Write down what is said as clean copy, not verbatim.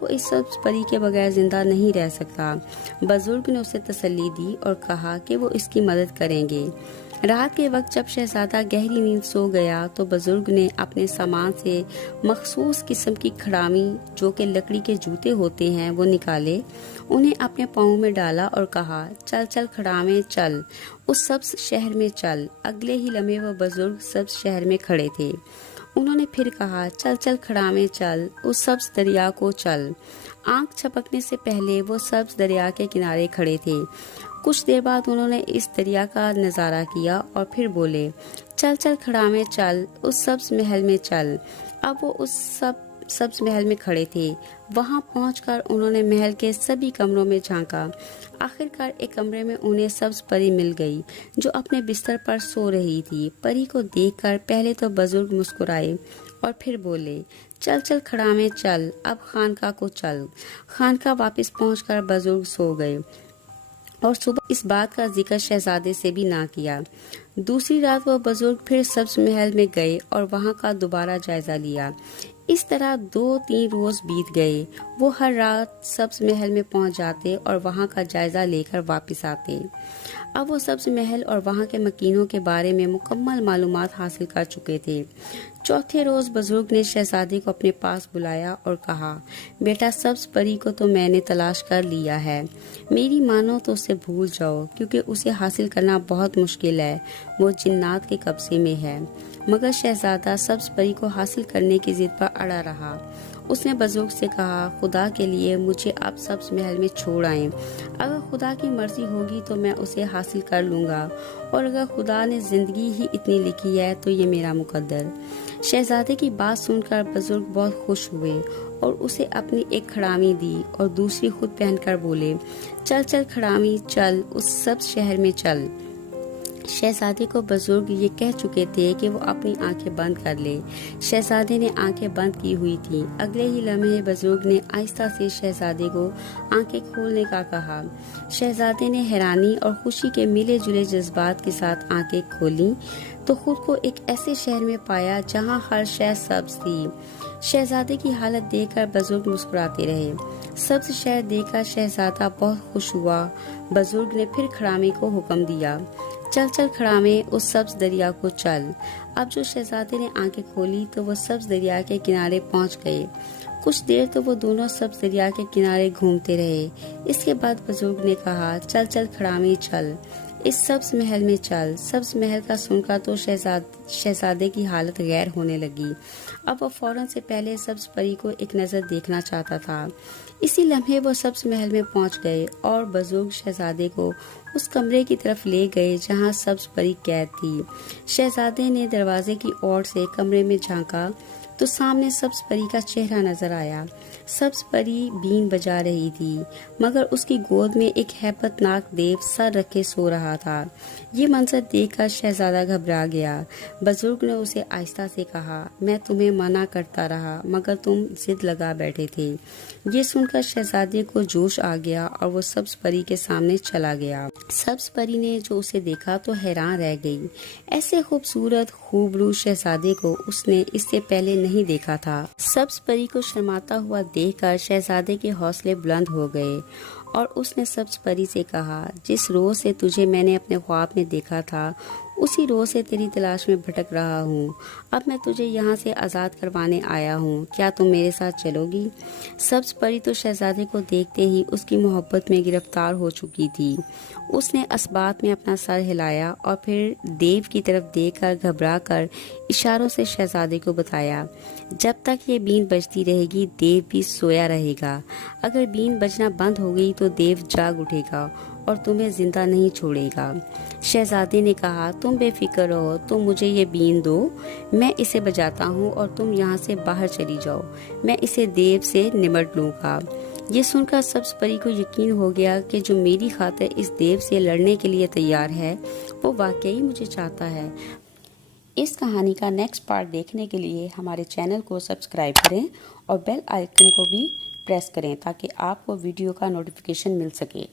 وہ اس سبز پری کے بغیر زندہ نہیں رہ سکتا۔ بزرگ نے اسے تسلی دی اور کہا کہ وہ اس کی مدد کریں گے۔ رات کے وقت جب شہزادہ گہری نیند سو گیا تو بزرگ نے اپنے سامان سے مخصوص قسم کی کھڑامی جو کہ لکڑی کے جوتے ہوتے ہیں وہ نکالے، انہیں اپنے پاؤں میں ڈالا اور کہا، چل چل کھڑامے چل، اس سبز شہر میں چل۔ اگلے ہی لمحے وہ بزرگ سبز شہر میں کھڑے تھے۔ انہوں نے پھر کہا، چل چل کھڑامے چل، اس سبز دریا کو چل۔ آنکھ چھپکنے سے پہلے وہ سبز دریا کے کنارے کھڑے تھے۔ کچھ دیر بعد انہوں نے اس دریا کا نظارہ کیا اور پھر بولے، چل چل کھڑامے چل، اس سبز محل میں چل۔ اب وہ اس سبز محل میں کھڑے تھے۔ وہاں پہنچ کر انہوں نے محل کے سبھی کمروں میں جھانکا۔ آخرکار ایک کمرے میں انہیں سبز پری مل گئی جو اپنے بستر پر سو رہی تھی۔ پری کو دیکھ کر پہلے تو بزرگ مسکرائے اور پھر بولے، چل چل کھڑامے چل، اب خانقاہ کو چل۔ خانقاہ واپس پہنچ کر بزرگ سو گئے اور صبح اس بات کا ذکر شہزادے سے بھی نہ کیا۔ دوسری رات وہ بزرگ پھر سبز محل میں گئے اور وہاں کا دوبارہ جائزہ لیا۔ اس طرح 2-3 روز بیت گئے۔ وہ ہر رات سبز محل میں پہنچ جاتے اور وہاں کا جائزہ لے کر واپس آتے۔ اب وہ سبز محل اور وہاں کے مکینوں کے بارے میں مکمل معلومات حاصل کر چکے تھے۔ چوتھے روز بزرگ نے شہزادے کو اپنے پاس بلایا اور کہا، بیٹا، سبز پری کو تو میں نے تلاش کر لیا ہے، میری مانو تو اسے بھول جاؤ کیونکہ اسے حاصل کرنا بہت مشکل ہے، وہ جنات کے قبضے میں ہے۔ مگر شہزادہ سبز پری کو حاصل کرنے کی ضد پر اڑا رہا۔ اس نے بزرگ سے کہا، خدا کے لیے مجھے آپ سبز محل میں چھوڑ آئیں۔ اگر خدا کی مرضی ہوگی تو میں اسے حاصل کر لوں گا، اور اگر خدا نے زندگی ہی اتنی لکھی ہے تو یہ میرا مقدر۔ شہزادے کی بات سن کر بزرگ بہت خوش ہوئے اور اسے اپنی ایک کھڑامی دی اور دوسری خود پہن کر بولے، چل چل کھڑامی چل، اس سبز شہر میں چل۔ شہزادے کو بزرگ یہ کہہ چکے تھے کہ وہ اپنی آنکھیں بند کر لے۔ شہزادے نے آنکھیں بند کی ہوئی تھی۔ اگلے ہی لمحے بزرگ نے آہستہ سے شہزادے کو آنکھیں کھولنے کا کہا۔ شہزادے نے حیرانی اور خوشی کے ملے جلے جذبات کے ساتھ آنکھیں کھولیں تو خود کو ایک ایسے شہر میں پایا جہاں ہر شے سبز تھی۔ شہزادے کی حالت دیکھ کر بزرگ مسکراتے رہے۔ سبز شہر دیکھ کر شہزادہ بہت خوش ہوا۔ بزرگ نے پھر کھڑامے کو حکم دیا، چل چل کھڑامے، اس سبز دریا کو چل۔ اب جو شہزادے نے آنکھیں کھولی تو وہ سبز دریا کے کنارے پہنچ گئے۔ کچھ دیر تو وہ دونوں سبز دریا کے کنارے گھومتے رہے۔ اس کے بعد بزرگ نے کہا، چل چل کھڑامے چل، اس سبز محل میں چل۔ سبز محل کا سن کر تو شہزادے کی حالت غیر ہونے لگی۔ اب وہ فوراً سے پہلے سبز پری کو ایک نظر دیکھنا چاہتا تھا۔ اسی لمحے وہ سبز محل میں پہنچ گئے اور بزرگ شہزادے کو اس کمرے کی طرف لے گئے جہاں سبز پری قید تھی۔ شہزادے نے دروازے کی اوٹ سے کمرے میں جھانکا تو سامنے سبز پری کا چہرہ نظر آیا۔ سبز پری بین بجا رہی تھی مگر اس کی گود میں ایک ہیبت ناک دیو سر رکھے سو رہا تھا۔ یہ منظر دیکھ کر شہزادہ گھبرا گیا۔ بزرگ نے اسے آہستہ سے کہا، میں تمہیں منع کرتا رہا مگر تم ضد لگا بیٹھے تھے۔ یہ سن کر شہزادے کو جوش آ گیا اور وہ سبز پری کے سامنے چلا گیا۔ سبز پری نے جو اسے دیکھا تو حیران رہ گئی۔ ایسے خوبصورت خوبرو شہزادے کو اس نے اس سے پہلے نہیں دیکھا تھا۔ سبز پری کو شرماتا ہوا دیکھ کر شہزادے کے حوصلے بلند ہو گئے اور اس نے سبز پری سے کہا، جس روز سے تجھے میں نے اپنے خواب میں دیکھا تھا اسی روز سے تیری تلاش میں بھٹک رہا ہوں۔ اب میں تجھے یہاں سے آزاد کروانے آیا ہوں، کیا تم میرے ساتھ چلو گی؟ سبز پری تو شہزادے کو دیکھتے ہی اس کی محبت میں گرفتار ہو چکی تھی۔ اس نے اسبات میں اپنا سر ہلایا اور پھر دیو کی طرف دیکھ کر گھبرا کر اشاروں سے شہزادے کو بتایا، جب تک یہ بین بجتی رہے گی دیو بھی سویا رہے گا، اگر بین بجنا بند ہو گئی تو دیو جاگ اٹھے گا اور تمہیں زندہ نہیں چھوڑے گا۔ شہزادے نے کہا، تم بے فکر رہو، تم مجھے یہ بین دو، میں اسے بجاتا ہوں اور تم یہاں سے باہر چلی جاؤ، میں اسے دیو سے نمٹ لوں گا۔ یہ سن کر سبز پری کو یقین ہو گیا کہ جو میری خاطر اس دیو سے لڑنے کے لیے تیار ہے وہ واقعی مجھے چاہتا ہے۔ اس کہانی کا نیکسٹ پارٹ دیکھنے کے لیے ہمارے چینل کو سبسکرائب کریں اور بیل آئیکن کو بھی پریس کریں تاکہ آپ کو ویڈیو کا نوٹیفیکیشن مل سکے۔